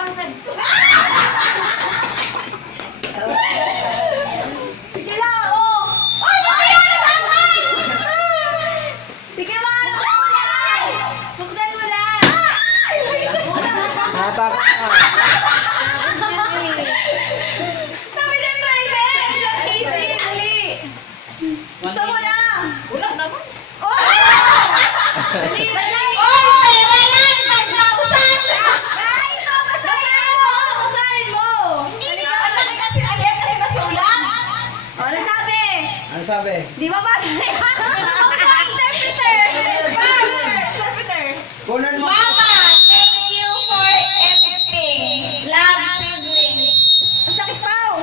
basag to. Sige lang, oh! Ay, bakit yan naman? Sige ba, buksan mo na! Buksan mo na! Natakot ka. Sabi dyan, Raven! Casey, dali! Buksan mo na! Wala naman. Oh! Dali, dali! Oh, pera yan! Pagbabusan! Ay, babasahin mo! Babasahin mo! Hindi ka! Ang sabi kasi na yan kasi masulat! O, ano sabi? Ano sabi? Di ba ba? Interpreter! Interpreter! Kunan mo. Mama, thank you for everything. Love, siblings. Ang sakit pa.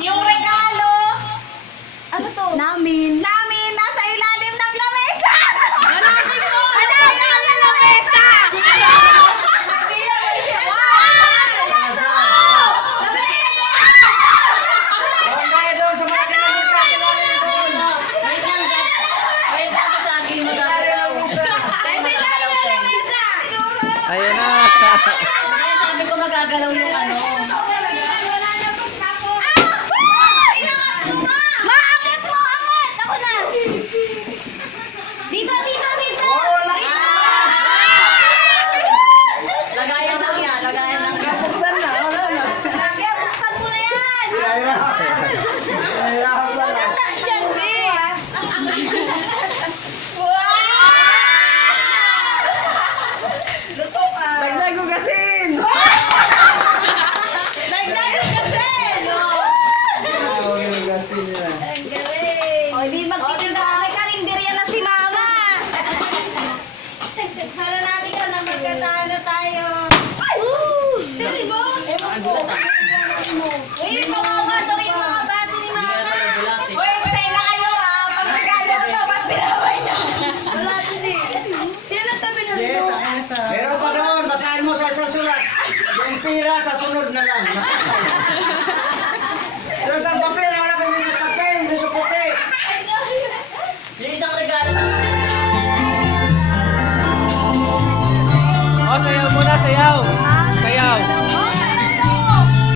Yung regalo. Ano to? Namin, nasa ilalim ng lamesa. Hanapin mo. Hanapin mo ng lamesa. Oh, dahil doon sa mga kinamisa. Ayan na. Sabi ko magagalaw yung ano. Maakit mo, angat! Ako na! Dito! Lagayan lang yan, lagayan lang yan. Buksan na. Wala na. Lagayan, buksan mo na yan! Nahirapan pa lang. Dyan, be! Luto ka! Dagdag ko kasin. Dagdag kasi! Huwag yung kasin nila. Ang galing! O, di magtitinda ka may karinderya na si Mama! Sana natin yun na magkatalo tayo. Dali mo? Ewan ko. Uy, kawawa daw yung mga baso ni Mama. Uy, masaya na kayo ha. Pag regalo ko to, ba't binabay niyo? Wala din eh. Sino nagtabi na rin? Meron pa doon. Basahin mo sa susulat. Yung pira sa sunod na lang. Doon sa papel. Wala pa sa papel. Hindi sa puti. Yung isang regalo. Oh, sayaw muna. Sayaw. Ah, Sayaw. oh,